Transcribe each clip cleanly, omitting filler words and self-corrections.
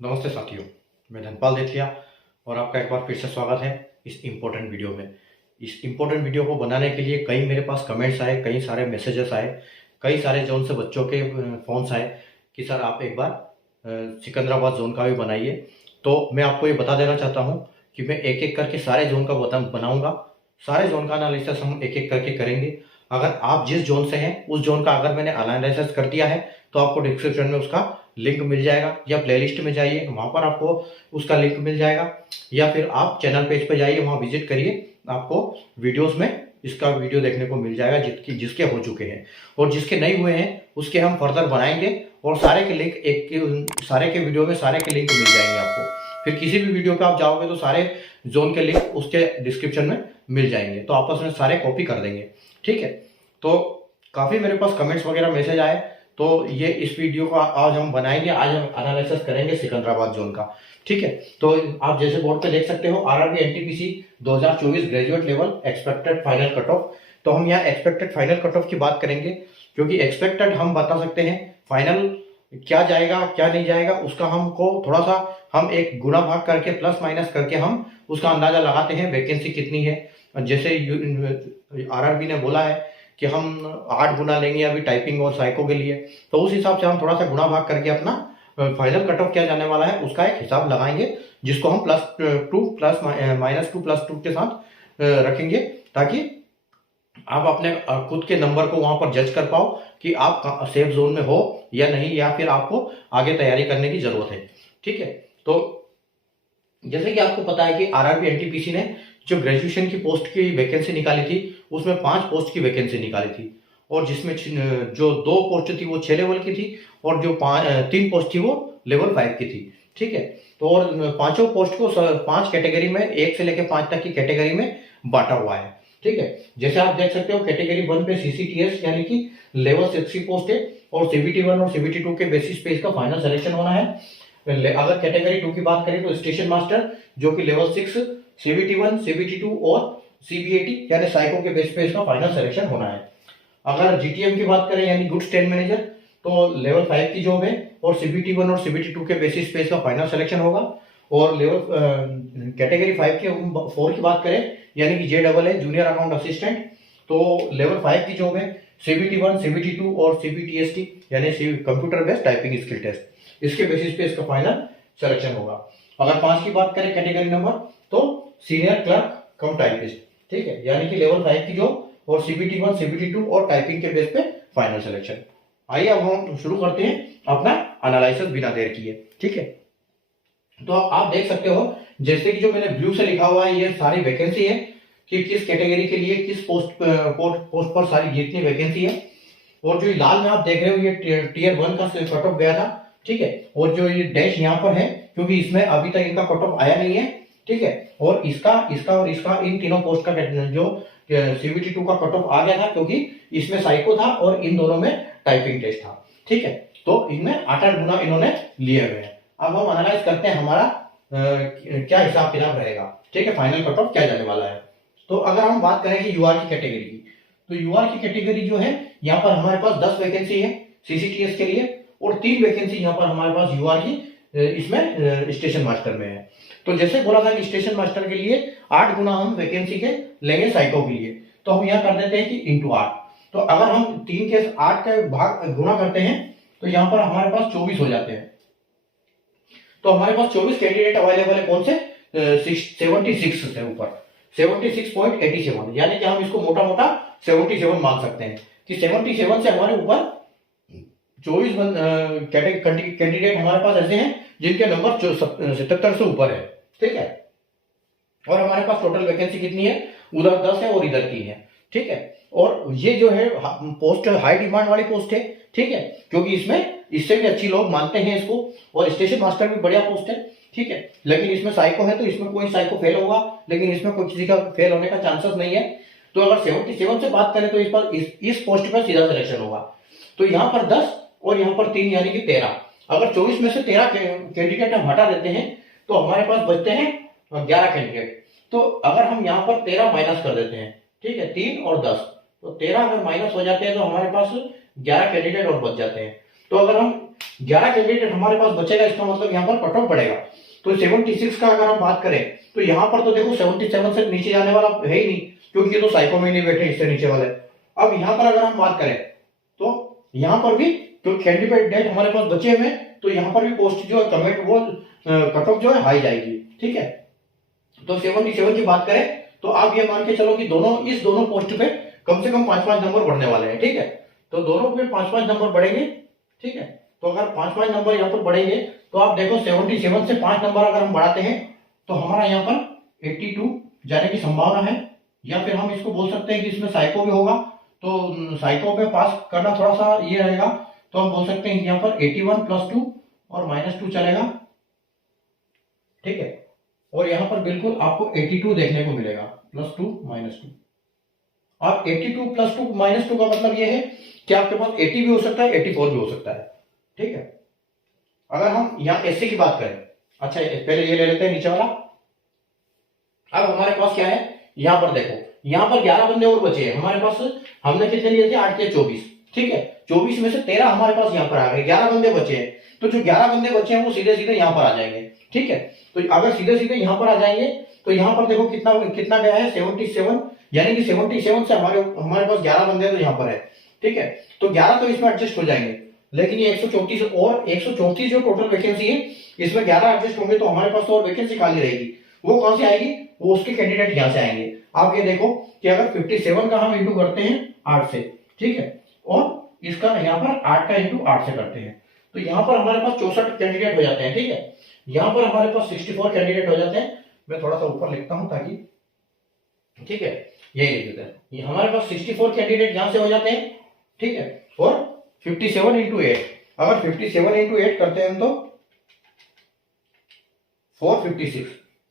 नमस्ते साथियों, मैं धनपाल देथिया और आपका एक बार फिर से स्वागत है इस इम्पोर्टेंट वीडियो में। इस इम्पोर्टेंट वीडियो को बनाने के लिए कई मेरे पास कमेंट्स आए, कई सारे मैसेजेस आए, कई सारे जोन से बच्चों के फ़ोन्स आए कि सर आप एक बार सिकंदराबाद जोन का भी बनाइए। तो मैं आपको ये बता देना चाहता हूँ कि मैं एक-एक करके सारे जोन का बनाऊँगा। सारे जोन का एनालिसिस हम एक-एक करके करेंगे। अगर आप जिस जोन से हैं, उस जोन का अगर मैंने एनालिसिस कर दिया है, तो आपको डिस्क्रिप्शन में उसका लिंक मिल जाएगा, या प्लेलिस्ट में जाइए, वहाँ पर आपको उसका लिंक मिल जाएगा, या फिर आप चैनल पेज पे जाइए, वहाँ विजिट करिए, आपको वीडियोस में इसका वीडियो देखने को मिल जाएगा जिसके हो चुके हैं, और जिसके नहीं हुए हैं उसके हम फर्दर बनाएंगे, और सारे के लिंक सारे के वीडियो में सारे के लिंक मिल जाएंगे आपको। फिर किसी भी वीडियो पे आप जाओगे तो सारे जोन के लिंक उसके डिस्क्रिप्शन में मिल जाएंगे, तो आपस में सारे कॉपी कर देंगे। ठीक है, तो काफ़ी मेरे पास कमेंट्स वगैरह मैसेज आए, तो ये इस वीडियो को आज हम बनाएंगे। आज हम एनालिसिस करेंगे सिकंदराबाद जोन का। ठीक है, तो आप जैसे बोर्ड पे देख सकते हो, RRB NTPC 2024 graduate level expected final cut off. तो हम यहाँ एक्सपेक्टेड फाइनल कट ऑफ की बात करेंगे, क्योंकि एक्सपेक्टेड हम बता सकते हैं, फाइनल क्या जाएगा क्या नहीं जाएगा उसका हमको थोड़ा सा हम एक गुणा भाग करके प्लस माइनस करके हम उसका अंदाजा लगाते हैं वैकेंसी कितनी है। जैसे आरआरबी ने बोला है कि हम 8 गुना लेंगे अभी टाइपिंग और साइको के लिए, तो उस हिसाब से हम थोड़ा सा गुणा भाग करके अपना फाइनल कट ऑफ क्या जाने वाला है उसका एक हिसाब लगाएंगे, जिसको हम +2 प्लस -2 +2 के साथ रखेंगे, ताकि आप अपने खुद के नंबर को वहां पर जज कर पाओ कि आप सेफ जोन में हो या नहीं, या फिर आपको आगे तैयारी करने की जरूरत है। ठीक है, तो जैसे कि आपको पता है कि आरआरबी एनटीपीसी ने जो ग्रेजुएशन की पोस्ट की वैकेंसी निकाली थी, उसमें 5 पोस्ट की वैकेंसी निकाली थी, और जिसमें जो 2 पोस्ट थी वो 6 लेवल की थी, और जो 3 पोस्ट थी वो लेवल 5 की थी। ठीक है, तो और पांचों पोस्ट को 5 कैटेगरी में, 1 से लेकर 5 तक की कैटेगरी में बांटा हुआ है। ठीक है, जैसे आप देख सकते हो कैटेगरी 1 पे सीसीटीएस यानी कि लेवल 6 की पोस्ट है, और सीबीटी 1 और सीबीटी 2 के बेसिस पे इसका फाइनल सिलेक्शन होना है। अगर कैटेगरी 2 की बात करें तो स्टेशन मास्टर जो कि लेवल 6, सीबीटी 1, सीबीटी 2 और सीबीएटी यानी साइको के बेस पे इसका फाइनल सिलेक्शन होना है। अगर जीटीएम की बात करें यानी गुड्स ट्रेड मैनेजर, तो लेवल 5 की जॉब है, और सीबीटी 1 और सीबीटी 2 के बेसिस पे इसका फाइनल सिलेक्शन होगा। और लेवल कैटेगरी 5 के 4 की बात करें यानी कि जे डबल है जूनियर अकाउंट असिस्टेंट, तो लेवल 5 की जॉब है, सीबीटी 1, सीबीटी 2 और सीबीटीएसटी यानी computer based typing skill test, इसके बेसिस पे इसका फाइनल सिलेक्शन होगा। अगर 5 की बात करें कैटेगरी नंबर, तो सीनियर क्लर्क कम टाइपिस्ट, ठीक है, यानी कि लेवल 5 की जॉब, और सीबीटी 1, सीबीटी 2 और टाइपिंग के बेस पे फाइनल सिलेक्शन। आइए अब हम शुरू करते हैं अपना एनालिसिस बिना देर किए। ठीक है, तो आप देख सकते हो जैसे कि जो मैंने ब्लू से लिखा हुआ है ये सारी वैकेंसी है कि किस कैटेगरी के लिए किस पोस्ट पर सारी जितनी वैकेंसी है। और जो लाल में आप देख रहे हो ये टीयर 1 का कट ऑफ गया था। ठीक है, और जो ये डैश यहाँ पर है क्योंकि इसमें अभी तक इनका कट ऑफ आया नहीं है। ठीक है, और इसका और इसका इन तीनों पोस्ट का जो सीबीटी 2 का कट ऑफ आ गया था, क्योंकि इसमें साइको था और इन दोनों में टाइपिंग टेस्ट था। ठीक है, तो इनमें 8 गुना इन्होंने लिए हुए हैं। अब हम एनालाइज करते हैं हमारा क्या हिसाब किताब रहेगा। ठीक है, फाइनल कट ऑफ क्या जाने वाला है। तो अगर हम बात करें कि यूआर की कैटेगरी की, तो यूआर की कैटेगरी जो है यहाँ पर हमारे पास 10 वैकेंसी है सीसीटीएस के लिए, और 3 वैकेंसी यहाँ पर हमारे पास यूआर की इसमें स्टेशन मास्टर में है। तो जैसे बोला था कि स्टेशन मास्टर के लिए 8 गुना हम वैकेंसी के लेंगे साइको के लिए, तो हम यहाँ कर देते हैं कि इंटू 8। तो अगर हम 3 के 8 का भाग गुना करते हैं तो यहाँ पर हमारे पास 24 हो जाते हैं। तो हमारे पास 24 कैंडिडेट अवेलेबल है, कौन से 76 से ऊपर 76.87, यानी कि हम इसको मोटा मोटा 77 मान सकते हैं कि 77 से हमारे ऊपर 24 कैंडिडेट हमारे पास ऐसे हैं जिनके नंबर 77 से ऊपर है। ठीक है, और हमारे पास टोटल वैकेंसी कितनी है, उधर 10 है और इधर 3 है। ठीक है, और ये जो है पोस्ट हाई डिमांड वाली पोस्ट है। ठीक है, क्योंकि इसमें इससे भी अच्छी लोग मानते हैं इसको, और स्टेशन मास्टर भी बढ़िया पोस्ट है। ठीक है, लेकिन इसमें साइको है तो इसमें कोई साइको फेल होगा, लेकिन इसमें कोई किसी का फेल होने का चांसेस नहीं है। तो अगर 77 से बात करें तो इस पर इस पोस्ट पर सीधा सिलेक्शन होगा। तो यहाँ पर 10 और यहाँ पर 3 यानी कि 13। अगर 24 में से 13 कैंडिडेट हम हटा देते हैं तो हमारे पास बचते हैं 11 कैंडिडेट। तो अगर हम यहाँ पर 13 माइनस कर देते हैं, ठीक है, 3 और 10, तो 13 अगर माइनस हो जाते हैं तो हमारे पास 11 कैंडिडेट और बच जाते हैं। तो अगर हम 11 कैंडिडेट हमारे पास बचेगा, इसका मतलब यहाँ पर कट ऑफ बढ़ेगा। तो 76 का अगर हम बात करें तो यहाँ पर तो देखो 77 से नीचे जाने वाला है ही नहीं, क्योंकि ये तो साइको में नहीं बैठे इससे नीचे वाले। अब यहाँ पर अगर हम बात करें तो यहाँ पर भी जो कैंडिडेट हमारे पास बचे हुए, तो यहाँ पर भी पोस्ट जो है कमेंट वो कट ऑफ जो है हाई जाएगी, ठीक है। तो 77 की बात करें तो आप ये मान के चलो कि इस दोनों पोस्ट पे कम से कम 5-5 नंबर बढ़ने वाले हैं, ठीक है। तो दोनों पे 5-5 नंबर बढ़ेंगे, ठीक है। तो अगर 5-5 नंबर यहाँ पर बढ़ेंगे तो आप देखो 77 से 5 नंबर अगर हम बढ़ाते हैं तो हमारा यहाँ पर 82 जाने की संभावना है, या फिर हम इसको बोल सकते हैं कि इसमें साइको भी होगा। तो साइको पे पास करना थोड़ा सा ये रहेगा, तो हम बोल सकते हैं यहाँ पर 81 + 2 और -2 चलेगा, ठीक है। और यहाँ पर बिल्कुल आपको 82 देखने को मिलेगा, +2 -2। अब 82 + 2 -2 का मतलब ये है कि आपके पास 80 भी हो सकता है, 84 भी हो सकता है, ठीक है। अगर हम यहाँ एससी की बात करें, अच्छा पहले ये ले लेते हैं नीचे वाला। अब हमारे पास क्या है, यहाँ पर देखो यहाँ पर 11 बंदे और बचे हैं हमारे पास। हमने कितने लिए थे, 8 के 24, ठीक है। 24 में से 13 हमारे पास यहाँ पर आ गए, 11 बंदे बचे हैं। तो जो 11 बंदे बचे हैं वो सीधे सीधे यहाँ पर आ जाएंगे, ठीक है। तो अगर सीधे सीधे यहाँ पर आ जाएंगे तो यहाँ पर देखो कितना कितना गया है, 77, यानी कि 77 से हमारे पास 11 बंदे तो यहाँ पर है, ठीक है। तो 11 तो इसमें एडजस्ट हो जाएंगे, लेकिन ये 134 और 134 जो टोटल वैकेंसी है इसमें 11 एडजस्ट होंगे, तो हमारे पास तो और वैकेंसी खाली रहेगी। वो कौन सी आएगी, वो उसके कैंडिडेट यहाँ से आएंगे। आप ये देखो कि अगर 57 का हम इंटू करते हैं 8 से, ठीक है, और इसका यहाँ पर 8 का इंटू 8 से करते हैं, तो यहाँ पर हमारे पास 64 कैंडिडेट हो जाते हैं, ठीक है। यहाँ पर हमारे पास 64 कैंडिडेट हो जाते हैं। मैं थोड़ा सा ऊपर लिखता हूं ताकि, ठीक है, यही लिख देते हैं। ये हमारे पास 64 कैंडिडेट यहां से हो जाते हैं, ठीक है। और 57 × 8, अगर 57 × 8 करते हैं तो 456,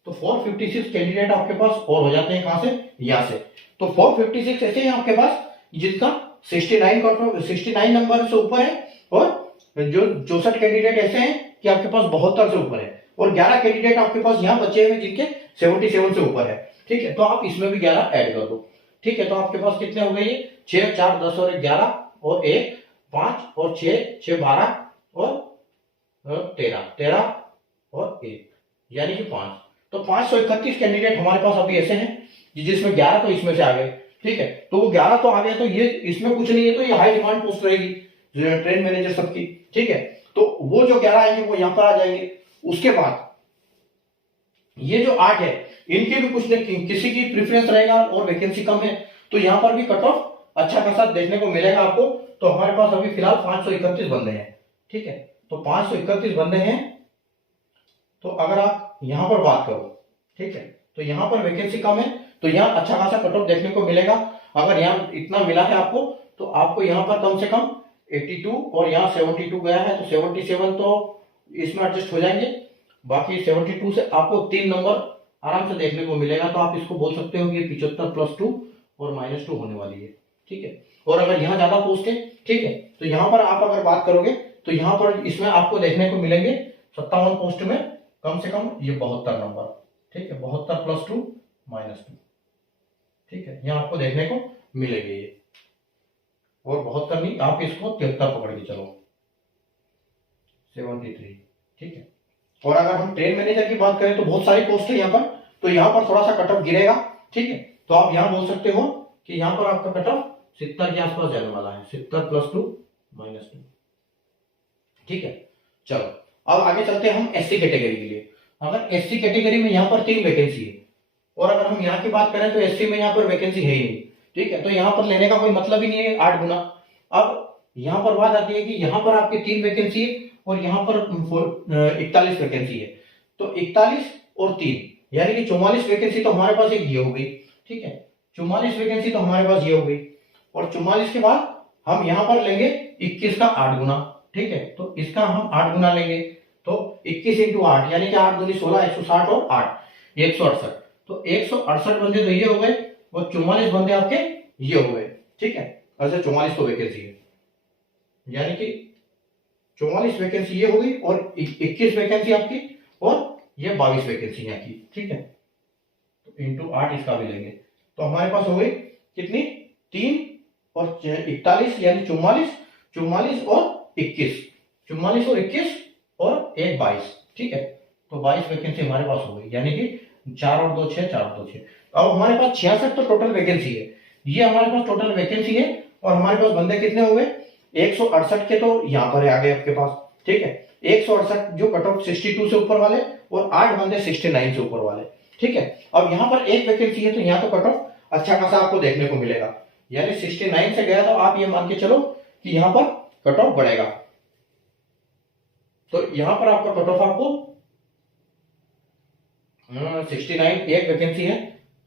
तो 456 कैंडिडेट आपके पास और हो जाते हैं, कहां से, यहां से। तो 456 ऐसे हैं आपके पास जिसका 69 नंबर से ऊपर है, और जो 64 कैंडिडेट ऐसे हैं कि आपके पास 72 से ऊपर है, और 11 कैंडिडेट आपके पास यहाँ बचे हुए जिनके 77 से ऊपर है, ठीक है। तो आप इसमें भी 11 ऐड कर दो, ठीक है। तो आपके पास कितने हो गए, ये 6, 4, 10 और 11 और 1, 5 और 6, 6, 12 और 13 और 1, यानी कि 5। तो 531 कैंडिडेट हमारे पास अभी ऐसे हैं जिसमें 11 तो इसमें से आ गए, ठीक है। तो वो 11 तो आ गए, तो ये इसमें कुछ नहीं है, तो ये हाई डिमांड पोस्ट रहेगी ट्रेन मैनेजर सबकी, ठीक है। तो वो जो 11 आएंगे वो यहाँ पर आ जाएंगे। उसके बाद ये जो 8 है इनके भी कुछ नहीं, किसी की प्रेफरेंस रहेगा और वैकेंसी कम है, तो यहाँ पर भी कट ऑफ अच्छा खासा देखने को मिलेगा आपको। तो हमारे पास अभी फिलहाल 531 बंदे हैं, ठीक है। तो 531 बंदे हैं। तो अगर आप यहाँ पर बात करो, ठीक है, तो यहाँ पर वैकेंसी कम है, तो यहाँ अच्छा खासा कट ऑफ देखने को मिलेगा। अगर यहाँ इतना मिला है आपको, तो आपको यहाँ पर कम से कम 82 और यहाँ 72 गया है, तो 77 तो इसमें एडजस्ट हो जाएंगे। बाकी 72 से आपको 3 नंबर आराम से देखने को मिलेगा। तो आप इसको बोल सकते हो कि 75 + 2 और -2 होने वाली है, ठीक है। और अगर यहाँ ज्यादा पोस्ट है, ठीक है, तो यहाँ पर आप अगर बात करोगे तो यहाँ पर इसमें आपको देखने को मिलेंगे 57 पोस्ट में कम से कम ये 72 नंबर, ठीक है, 72 + 2 -2, ठीक है, यहाँ आपको देखने को मिलेंगे ये। और 72 नहीं, आप इसको 73 पकड़ के चलो, 73, ठीक है। और अगर हम ट्रेन मैनेजर की बात करें तो बहुत सारी पोस्ट है यहाँ पर, तो यहाँ पर थोड़ा सा कट ऑफ गिरेगा, ठीक है। तो आप यहाँ बोल सकते हो कि यहाँ पर आपका कट ऑफ 70 के आसपास जाने वाला है, 70 + 2 -2, ठीक है। चलो अब आगे चलते हैं हम एससी कैटेगरी के लिए। अगर एससी कैटेगरी में यहाँ पर 3 वैकेंसी है, और अगर हम यहाँ की बात करें तो एससी में यहाँ पर वैकेंसी है ही नहीं, ठीक है। तो यहाँ पर लेने का कोई मतलब ही नहीं है 8 गुना। अब यहाँ पर बात आती है कि यहाँ पर आपकी 3 वैकेंसी है और यहाँ पर 41 वैकेंसी है, तो 41 और 3 यानी कि 44 वैकेंसी तो हमारे पास एक ये हो गई, ठीक है। 44 वैकेंसी तो हमारे पास ये हो गई, और 44 के बाद हम यहाँ पर लेंगे 21 का 8 गुना, ठीक है। तो इसका हम 8 गुना लेंगे, तो 21 × 8 यानी कि 8 दूनी 16, 160 और 8 168। तो 168 बंदे तो ये हो गए, और 44 बंदे आपके ये हो गए, ठीक है। ऐसे 44 तो वैकेंसी है, यानी कि 44 वैकेंसी ये होगी, और 21 वैकेंसी आपकी, और ये 22 वैकेंसी यहाँ की, ठीक है। तो × 8 इसका भी लेंगे, तो हमारे पास हो गई कितनी, 3 और 41 यानी 44 और 21, 44 और 21 और एक 22, ठीक है। तो 22 वैकेंसी हमारे पास हो गई, यानी कि 4 और 2 6, 4 और 2 6। अब हमारे पास 66 तो टोटल वैकेंसी है, ये हमारे पास टोटल वैकेंसी है। और हमारे पास बंदे कितने हो गए, 168 के तो यहाँ पर है आगे आपके पास, ठीक है। 168 जो कट ऑफ 62 से ऊपर वाले, और 8 बंदे 69 से ऊपर वाले, ठीक है। अब यहाँ पर एक वैकेंसी है तो यहाँ तो कट ऑफ अच्छा खासा आपको देखने को मिलेगा, यानी 69 से गया तो आप ये मान के चलो कि यहाँ पर कट ऑफ बढ़ेगा। तो यहाँ पर आपका कट ऑफ आपको 69 एक वैकेंसी है,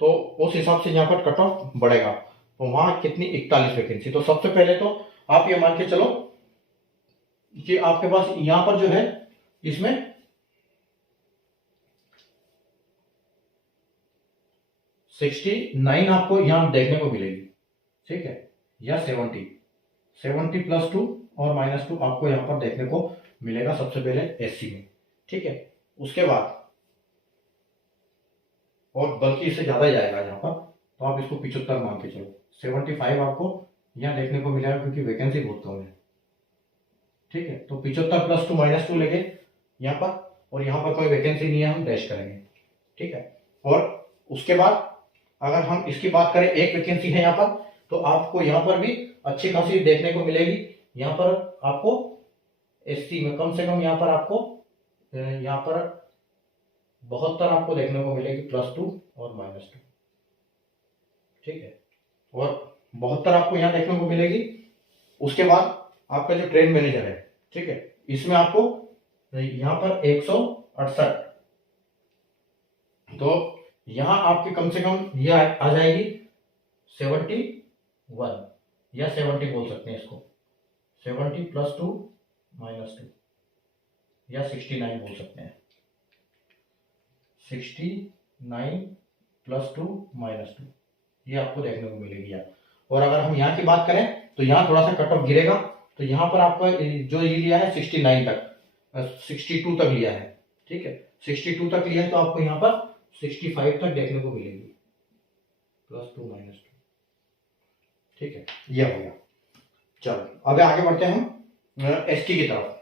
तो उस हिसाब से यहाँ पर कट ऑफ बढ़ेगा। तो वहां कितनी 41 वैकेंसी। तो सबसे पहले तो आप ये मान के चलो कि आपके पास यहां पर जो है इसमें 69 आपको यहां देखने को मिलेगी, ठीक है, या 70 प्लस 2 और माइनस 2 आपको यहां पर देखने को मिलेगा सबसे पहले एससी में, ठीक है। उसके बाद और बल्कि इससे ज्यादा ही जाएगा यहाँ पर, तो आप इसको 75 मान के चलो, 75 आपको यहाँ देखने को मिलेगा क्योंकि वैकेंसी बहुत कम है, ठीक है। तो 75 प्लस 2 माइनस 2 लेके यहाँ पर, और यहाँ पर कोई वैकेंसी नहीं है, हम डैश करेंगे, ठीक है। और उसके बाद अगर हम इसकी बात करें, एक वैकेंसी है यहाँ पर, तो आपको यहाँ पर भी अच्छी खासी देखने को मिलेगी। यहाँ पर आपको एससी में कम से कम यहाँ पर आपको यहाँ पर 72 आपको देखने को मिलेगी, प्लस 2 और माइनस 2, ठीक है। और 72 आपको यहाँ देखने को मिलेगी। उसके बाद आपका जो ट्रेन मैनेजर है, ठीक है, इसमें आपको यहाँ पर 168, तो यहाँ आपके कम से कम ये आ जाएगी 71 या 70 बोल सकते हैं इसको, 70 प्लस 2 माइनस 2 या 69 बोल सकते हैं, 69 प्लस 2 माइनस 2, ये आपको देखने को मिलेगी यहाँ। और अगर हम यहाँ की बात करें तो यहाँ थोड़ा सा कट ऑफ गिरेगा, तो यहाँ पर आपका जो ये लिया है 69 तक, 62 तक लिया है, ठीक है, 62 तक लिया है, तो आपको यहाँ पर 65 तक देखने को मिलेगी, प्लस 2 माइनस 2, ठीक है, ये हो गया। चलो अब आगे बढ़ते हैं हम एसटी की तरफ।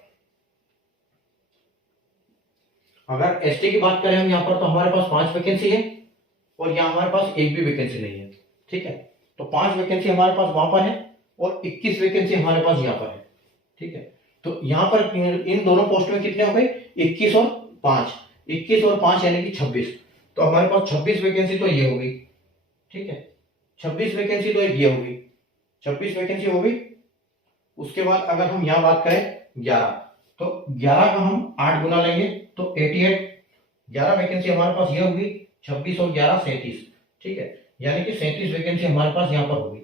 अगर एसटी की बात करें हम यहाँ पर, तो हमारे पास 5 वैकेंसी है और यहाँ हमारे पास एक भी वैकेंसी नहीं है, ठीक है। तो 5 वैकेंसी हमारे पास वहां पर है और 21 वैकेंसी हमारे पास यहाँ पर है, ठीक है। तो यहाँ पर इन दोनों पोस्ट में कितने हो गए, 21 और 5, 21 और 5 यानी कि 26। तो हमारे पास 26 वैकेंसी तो ये हो गई, ठीक है, 26 वैकेंसी तो ये हो गई, 26 वैकेंसी हो गई। उसके बाद अगर हम यहाँ बात करें 11, तो 11 का हम 8 गुना लेंगे तो 88, 11 वैकेंसी हमारे पास ये होगी, 26 और 11 37, ठीक है, यानी कि 37 वैकेंसी हमारे पास यहाँ पर होगी,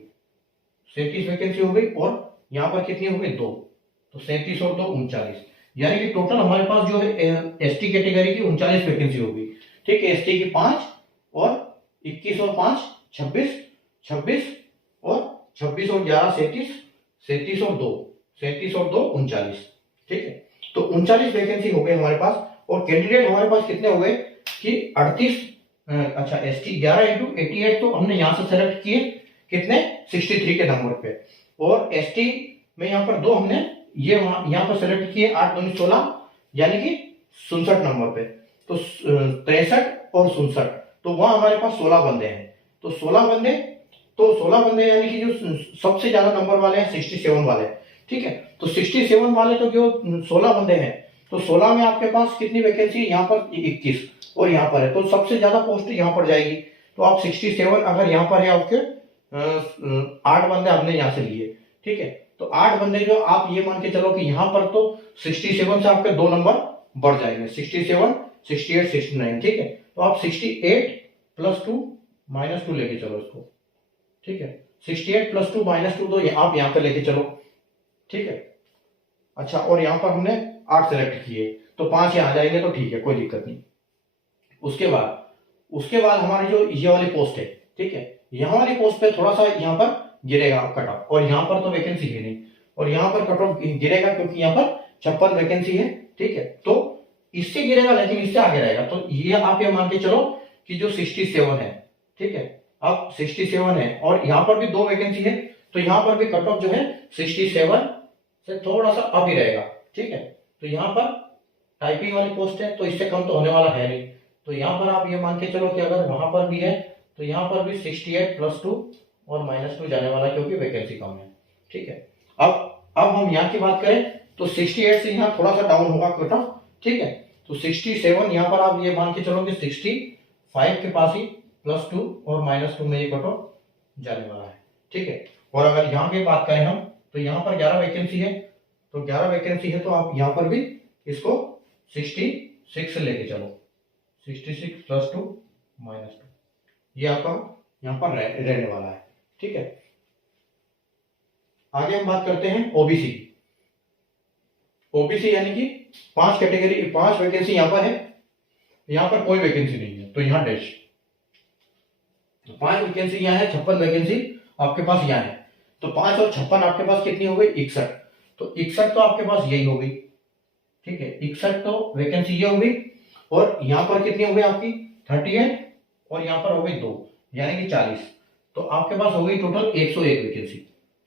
37 वैकेंसी हो गई। और यहाँ पर कितनी हो गई, 2, तो 37 और 2 39, यानी कि टोटल हमारे पास जो है एसटी कैटेगरी की 39 वैकेंसी होगी, ठीक है। एसटी की 5 और 21 और 5 26, 26 और 26 और 11 37, 37 और 2, 37 और 2 39, ठीक है। तो 39 वैकेंसी हो गई हमारे पास। और कैंडिडेट हमारे पास कितने हो गए कि 38, अच्छा एसटी 11 इंटू 88 तो हमने यहाँ से सेलेक्ट किए कितने, 63 के नंबर पे। और एसटी में यहाँ पर 2 हमने ये यहाँ पर सेलेक्ट किए 8 2 16, यानी कि 67 नंबर पे। तो 63 और 67, तो वहां हमारे पास 16 बंदे हैं। तो 16 बंदे, तो 16 बंदे यानी कि जो सबसे ज्यादा नंबर वाले हैं 67 वाले, ठीक है। तो 67 वाले तो जो 16 बंदे हैं, तो 16 में आपके पास कितनी वैकेंसी है, यहाँ पर 21 और यहाँ पर है, तो सबसे ज्यादा पोस्ट यहाँ पर जाएगी। तो आप 67 अगर यहाँ पर है आपके 8 बंदे हमने यहाँ से लिए, ठीक है। तो 8 बंदे जो आप ये मान के चलो कि यहाँ पर तो 67 से आपके 2 नंबर बढ़ जाएंगे, 67 68 69, ठीक है। तो आप 68 प्लस 2 माइनस 2 लेके चलो इसको, ठीक है, 68 प्लस 2 माइनस 2 तो आप यहाँ पे लेके चलो, ठीक है। अच्छा, और यहाँ पर हमने 8 सेलेक्ट किए तो 5 यहाँ आ जाएंगे, तो ठीक है, कोई दिक्कत नहीं। उसके बाद हमारी जो ये वाली पोस्ट है, ठीक है, यहाँ वाली पोस्ट पे थोड़ा सा यहाँ पर गिरेगा कट ऑफ, और यहाँ पर तो वैकेंसी है नहीं, और यहाँ पर कट ऑफ गिरेगा क्योंकि यहाँ पर 56 वैकेंसी है, ठीक है। तो इससे गिरेगा लेकिन इससे आगे रहेगा। तो ये आप ये मान के चलो कि जो 67 है, ठीक है, अब 67 है और यहाँ पर भी 2 वैकेंसी है, तो यहाँ पर भी कट ऑफ जो है 67 से थोड़ा सा अप ही रहेगा, ठीक है। तो यहाँ पर टाइपिंग वाली पोस्ट है तो इससे कम तो होने वाला है नहीं, तो यहाँ पर आप ये मान के चलो कि अगर वहां पर भी है तो यहाँ पर भी 68 + 2 और -2 जाने वाला है क्योंकि वैकेंसी कम है। ठीक है। अब हम यहाँ की बात करें तो 68 से यहाँ थोड़ा सा डाउन होगा कट ऑफ। ठीक है। तो 67 यहाँ पर आप ये मान के चलो कि 65 के पास ही +2 और -2 में ये कट ऑफ जाने वाला है। ठीक है। और अगर यहाँ की बात करें हम तो यहाँ पर 11 वैकेंसी है, तो 11 वैकेंसी है तो आप यहाँ पर भी इसको 66 से लेके चलो, 66 + 2 -2 ये आपका यहाँ पर रहने वाला है। ठीक है। आगे हम बात करते हैं ओबीसी। ओबीसी यानी कि 5 कैटेगरी 5 वैकेंसी यहाँ पर है, यहाँ पर कोई वैकेंसी नहीं है तो यहाँ डैश। 5 वैकेंसी यहाँ है, 56 वैकेंसी आपके पास यहाँ है, तो 5 और 56 आपके पास कितनी हो गई 61, तो 61 तो आपके पास यही हो गई। ठीक है। 61 तो वैकेंसी ये हो गई और यहाँ पर कितनी हो गई आपकी 38 और यहाँ पर हो गई 2 यानी कि 40, तो आपके पास हो गई टोटल 101 वैकेंसी।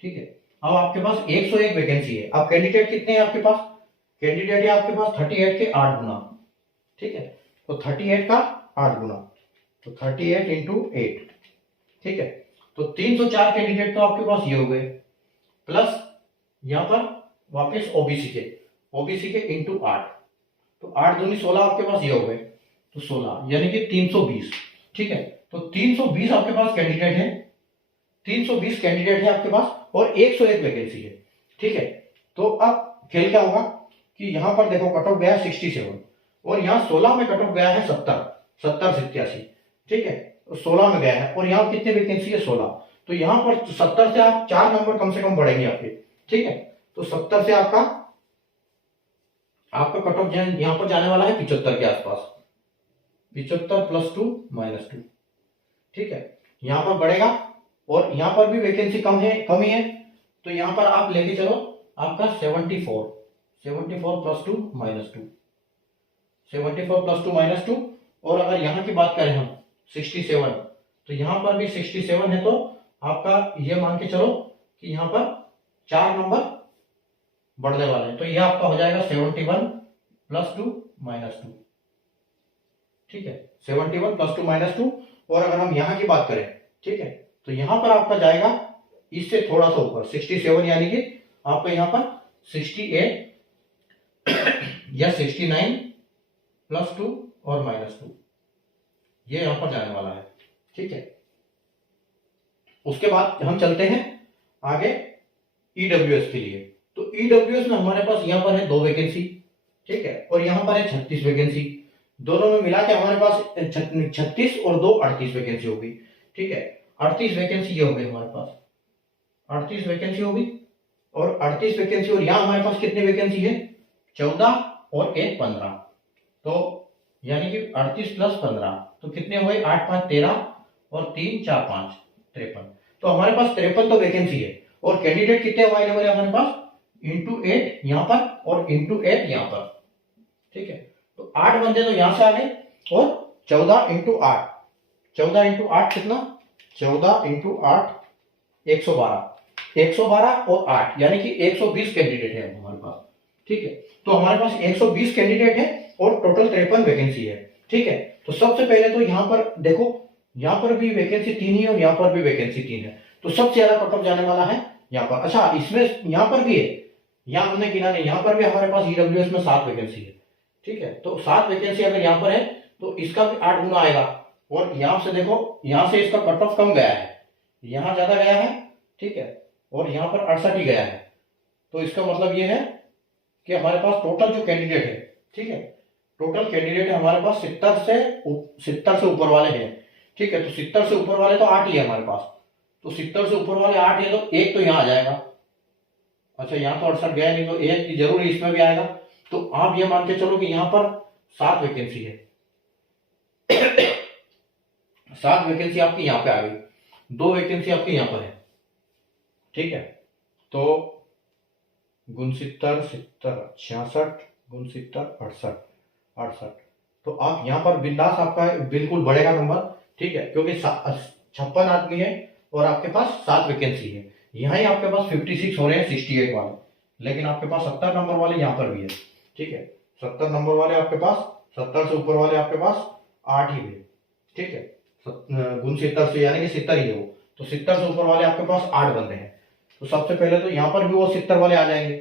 ठीक है। अब आपके पास 101 वैकेंसी है, अब कैंडिडेट कितने हैं आपके पास, कैंडिडेट है आपके पास 38 के 8 गुना। ठीक है। तो 38 का 8 गुना, तो 38 × 8। ठीक है। तो 304 कैंडिडेट तो आपके पास ये हो गए, प्लस यहाँ पर वापस ओबीसी के × 8, तो 8 दूनी 16 आपके पास ये हो गए, तो 16 यानी कि 320। ठीक है। तो 320 आपके पास कैंडिडेट है, 320 कैंडिडेट है आपके पास और 101 वैकेंसी है। ठीक है। तो अब खेल क्या होगा कि यहाँ पर देखो कट ऑफ गया है 67 और यहाँ 16 में कट ऑफ गया है 70 87। ठीक है। तो 16 में गया है और यहाँ कितने वैकेंसी है 16, तो यहाँ पर 70 से आप 4 नंबर कम से कम बढ़ेंगे आपके। ठीक है। तो 70 से आपका कट ऑफ यहाँ पर जाने वाला है 75 के आसपास, 75 + 2 -2। ठीक है। यहाँ पर बढ़ेगा और यहाँ पर भी वैकेंसी कमी है, तो यहाँ पर आप लेके चलो आपका 74 + 2 -2, 74 + 2 -2। और अगर यहाँ की बात करें हम 67, तो यहाँ पर भी 67 है, तो आपका ये मान के चलो कि यहाँ पर 4 नंबर बढ़ने वाले हैं, तो यह आपका हो जाएगा 71 + 2 -2। ठीक है। 71 + 2 -2। और अगर हम यहाँ की बात करें, ठीक है, तो यहाँ पर आपका जाएगा इससे थोड़ा सा ऊपर 67 यानी कि आपका यहाँ पर 68 या 69 + 2 और -2 ये यहाँ पर जाने वाला है। ठीक है। उसके बाद हम चलते हैं आगे ईडब्ल्यूएस के लिए, तो ईडब्ल्यूएस में हमारे पास यहाँ पर है 2 वैकेंसी। ठीक है। और यहाँ पर है 36 वैकेंसी, दोनों में मिला के हमारे पास 36 और 2 38 वैकेंसी होगी। ठीक है। 38 वैकेंसी ये हो गई हमारे पास, 38 वैकेंसी होगी और 38 वैकेंसी, और यहाँ हमारे पास कितनी वैकेंसी है 14 और 1 15, तो यानी कि 38 + 15 तो कितने हुए 8 5 13 और 3 4 5 53, तो हमारे पास 53 तो वैकेंसी है और कैंडिडेट कितने अवेलेबल है हमारे पास × 8 यहाँ पर और × 8 यहाँ पर। ठीक है। तो 8 बंदे तो यहाँ से आ गए और 14 × 8, 14 × 8 कितना 14 × 8 112 और 8 यानी कि 120 कैंडिडेट है हमारे पास। ठीक है। तो हमारे पास 120 कैंडिडेट है और टोटल 53 वैकेंसी है। ठीक है। तो सबसे पहले तो यहाँ पर देखो, यहाँ पर भी वैकेंसी 3 ही और यहाँ पर भी वैकेंसी 3 है, तो सबसे ज्यादा कट ऑफ जाने वाला है यहाँ पर। अच्छा, इसमें यहाँ पर भी है, यहाँ हमने गिना नहीं, यहाँ पर भी हमारे पास ईडब्ल्यूएस में 7 वैकेंसी है। ठीक है। तो 7 वैकेंसी अगर यहाँ पर है तो इसका भी 8 गुना आएगा, और यहाँ से देखो यहाँ से इसका कट ऑफ कम गया है, यहाँ ज्यादा गया है। ठीक है। और यहाँ पर 68 ही गया है, तो इसका मतलब ये है कि हमारे पास टोटल जो कैंडिडेट है, ठीक है, टोटल कैंडिडेट है हमारे पास 70 से ऊपर वाले हैं। ठीक है। तो 70 से ऊपर वाले तो 8 ही है हमारे पास, तो 70 से ऊपर वाले 8 है, तो एक तो यहाँ आ जाएगा। अच्छा, यहाँ तो 68 गया नहीं, तो एक जरूर इसमें भी आएगा, तो आप ये मान के चलो कि यहाँ पर 7 वैकेंसी है। 7 वैकेंसी आपकी यहाँ पे आ गई, 2 वैकेंसी आपकी यहाँ पर है। ठीक है। तो 69 70 66 69 68, तो आप यहाँ पर बिंदास आपका बिल्कुल बढ़ेगा नंबर। ठीक है। क्योंकि 56 आदमी है और आपके पास 7 वैकेंसी है, यहाँ ही आपके पास 56 हो रहे हैं 68 वाले। लेकिन आपके पास 70 नंबर वाले यहाँ पर भी है, ठीक है। 70 नंबर वाले आपके पास, 70 से ऊपर वाले आपके पास 8 ही है, ठीक है। गुण 70 से यानी कि 70 ही है वो, तो 70 से ऊपर वाले आपके पास 8 बंदे हैं। तो सबसे पहले तो यहाँ पर भी वो 70 वाले आ जाएंगे।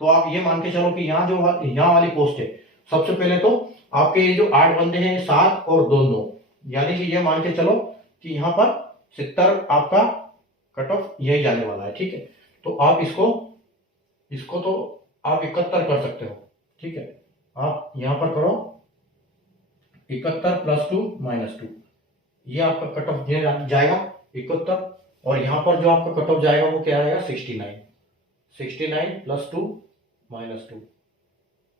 तो आप ये मान के चलो कि यहाँ जो यहाँ वाली पोस्ट है, सबसे पहले तो आपके ये जो 8 बंदे हैं, 7 और 2 9, यानी कि ये मान के चलो कि यहाँ पर 70 आपका कट ऑफ यही जाने वाला है, ठीक है। तो आप इसको तो आप 71 कर सकते हो, ठीक है। आप यहाँ पर करो 71 + 2 - 2, ये आपका कट ऑफ जाएगा 71, और यहाँ पर जो आपका कट ऑफ जाएगा वो क्या आएगा 69 + 2 - 2,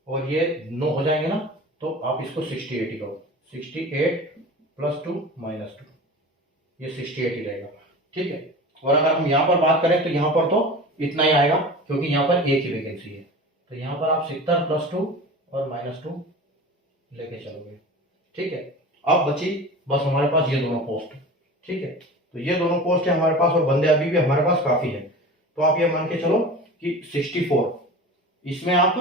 और ये 9 हो जाएंगे ना, तो आप इसको 68 ही करो, 68 + 2 - 2, ये 68 ही रहेगा, ठीक है। और अगर हम यहाँ पर बात करें तो यहाँ पर तो इतना ही आएगा, क्योंकि यहाँ पर एक ही वैकेंसी है। तो यहाँ पर आप 70 + 2 और -2 लेके चलोगे, ठीक है। अब बची बस हमारे पास ये दोनों पोस्ट, ठीक है। तो ये दोनों पोस्ट है हमारे पास, और बंदे अभी भी हमारे पास काफी है। तो आप ये मान के चलो कि 64, इसमें आप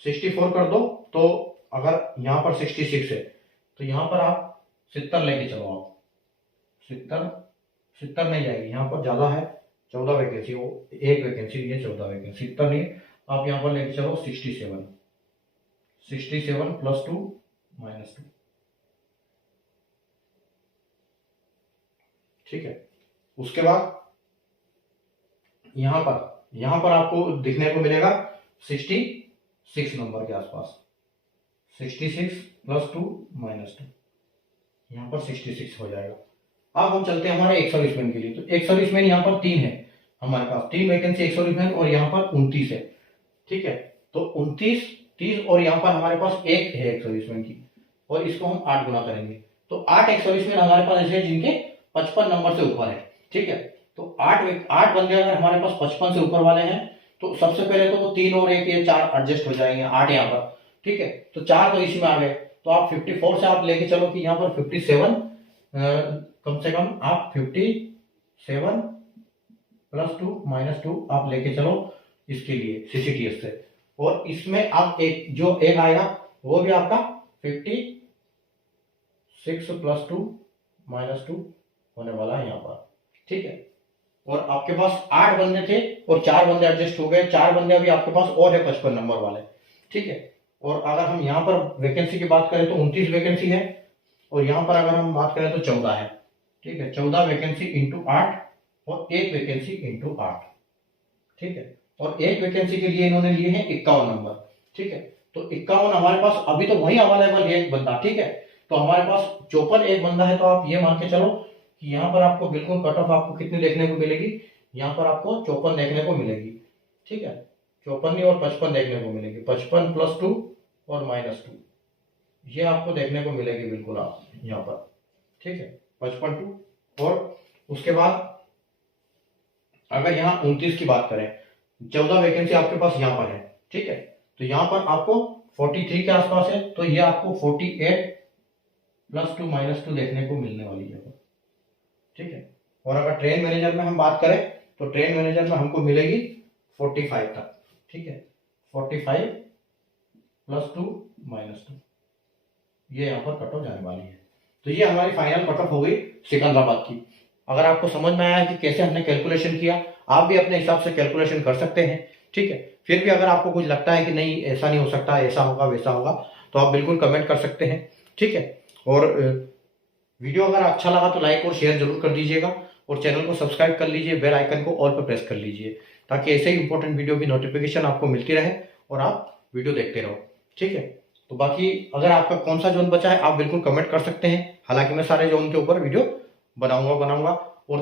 64 कर दो, तो अगर यहाँ पर 66 है तो यहाँ पर आप 70 लेके चलो। आप 70 नहीं जाएगी, यहाँ पर ज्यादा है, 14 वैकेंसी, वो एक वैकेंसी, ये 14 वैकेंसी, 70 नहीं। आप यहाँ पर लेके चलो 67 + 2 - 2, ठीक है। उसके बाद यहाँ पर आपको दिखने को मिलेगा 66 नंबर के आसपास, 66 + 2 - 2, यहाँ पर 66 हो जाएगा। अब हम चलते हैं हमारे एक सर्विसमैन के लिए। तो एक सर्विसमैन यहाँ पर 3 है हमारे पास, 3 वैकेंसी एक सर्विसमैन, और यहाँ पर 29 है, ठीक है। तो 29, 30, और यहाँ पर हमारे पास एक है एक सर्विसमैन की, और इसको हम 8 गुना करेंगे। तो 8 एक सर्विसमैन हमारे पास ऐसे जिनके 55 नंबर से ऊपर है, ठीक है। तो 8 बंदे अगर हमारे पास 55 से ऊपर वाले हैं, तो सबसे पहले तो वो 3 और 1 ये 4 एडजस्ट हो जाएंगे, 8 यहाँ पर, ठीक है। तो 4 तो इसी में आ गए। तो आप 54 से आप लेके चलो कि यहाँ पर 57, कम से कम आप 57 + 2 - 2 आप लेके चलो इसके लिए CCTS से। और इसमें आप एक आएगा वो भी आपका 56 + 2 - 2 होने वाला है यहाँ पर, ठीक है। और आपके पास 8 बंदे थे और 4 बंदे एडजस्ट हो गए, 4 बंदे अभी आपके पास और है 55 नंबर वाले, ठीक है। और अगर हम यहाँ पर वैकेंसी की बात करें तो 29 वैकेंसी है, और यहाँ पर अगर हम बात करें तो 14 है, ठीक है। 14 वैकेंसी × 8 और 1 वैकेंसी × 8, ठीक है। और एक वैकेंसी के लिए इन्होंने लिए हैं 51 नंबर, ठीक है। तो 51 हमारे पास अभी तो वही अवेलेबल है एक बंदा, ठीक है। तो हमारे पास 54 एक बंदा है। तो आप ये मान के चलो कि यहाँ पर आपको बिल्कुल कट ऑफ आपको कितनी देखने को मिलेगी, यहाँ पर आपको 54 देखने को मिलेगी, ठीक है। 54 नहीं और 55 देखने को मिलेगी, 55 + 2 और -2, ये आपको देखने को मिलेगी बिल्कुल आप यहाँ पर, ठीक है। 55 2, और उसके बाद अगर यहाँ 29 की बात करें, 14 वैकेंसी आपके पास यहाँ पर है, ठीक है। तो यहाँ पर आपको 43 के आसपास है, तो ये आपको 48 + 2 - 2 देखने को मिलने वाली है, ठीक है। और अगर ट्रेन मैनेजर में हम बात करें तो ट्रेन मैनेजर में हमको मिलेगी 45 तक, ठीक है। 45 + 2 - 2, ये यहाँ पर कट ऑफ जाने वाली है। तो ये हमारी फाइनल कट ऑफ हो गई सिकंदराबाद की। अगर आपको समझ में आया कि कैसे हमने कैलकुलेशन किया, आप भी अपने हिसाब से कैलकुलेशन कर सकते हैं, ठीक है। फिर भी अगर आपको कुछ लगता है कि नहीं ऐसा नहीं हो सकता, ऐसा होगा वैसा होगा, तो आप बिल्कुल कमेंट कर सकते हैं, ठीक है। और वीडियो अगर अच्छा लगा तो लाइक और शेयर जरूर कर दीजिएगा, और चैनल को सब्सक्राइब कर लीजिए, बेल आइकन को ऑल पर प्रेस कर लीजिए, ताकि ऐसे ही इंपॉर्टेंट वीडियो की नोटिफिकेशन आपको मिलती रहे और आप वीडियो देखते रहो, ठीक है। तो बाकी अगर आपका कौन सा जोन बचा है आप बिल्कुल कमेंट कर सकते हैं। हालांकि मैं सारे जोन के ऊपर वीडियो बनाऊंगा। और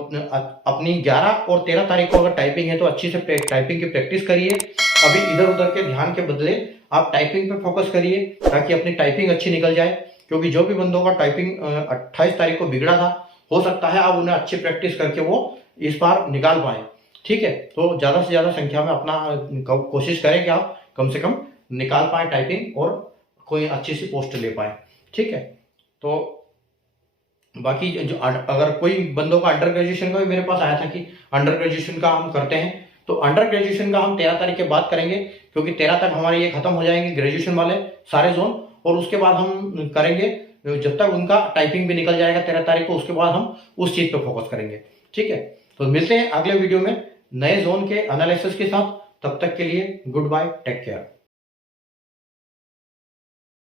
अपनी 11 और 13 तारीख को अगर टाइपिंग है तो अच्छी से टाइपिंग की प्रैक्टिस करिए। अभी इधर उधर के ध्यान के बदले आप टाइपिंग पे फोकस करिए, ताकि अपनी टाइपिंग अच्छी निकल जाए। क्योंकि जो भी बंदों का टाइपिंग 28 तारीख को बिगड़ा था, हो सकता है आप उन्हें अच्छी प्रैक्टिस करके वो इस बार निकाल पाए, ठीक है। तो ज़्यादा से ज़्यादा संख्या में अपना कोशिश करें कि आप कम से कम निकाल पाए टाइपिंग और कोई अच्छी सी पोस्ट ले पाए, ठीक है। तो बाकी जो अगर कोई बंदों का अंडर ग्रेजुएशन का भी मेरे पास आया था कि अंडर ग्रेजुएशन का हम करते हैं, तो अंडर ग्रेजुएशन का हम 13 तारीख के बाद करेंगे, क्योंकि 13 तक हमारे ये खत्म हो जाएंगे ग्रेजुएशन वाले सारे जोन, और उसके बाद हम करेंगे जब तक उनका टाइपिंग भी निकल जाएगा 13 तारीख को, उसके बाद हम उस चीज पे फोकस करेंगे। ठीक है, तो मिलते हैं अगले वीडियो में नए जोन के एनालिसिस के साथ। तब तक के लिए गुड बाय, टेक केयर।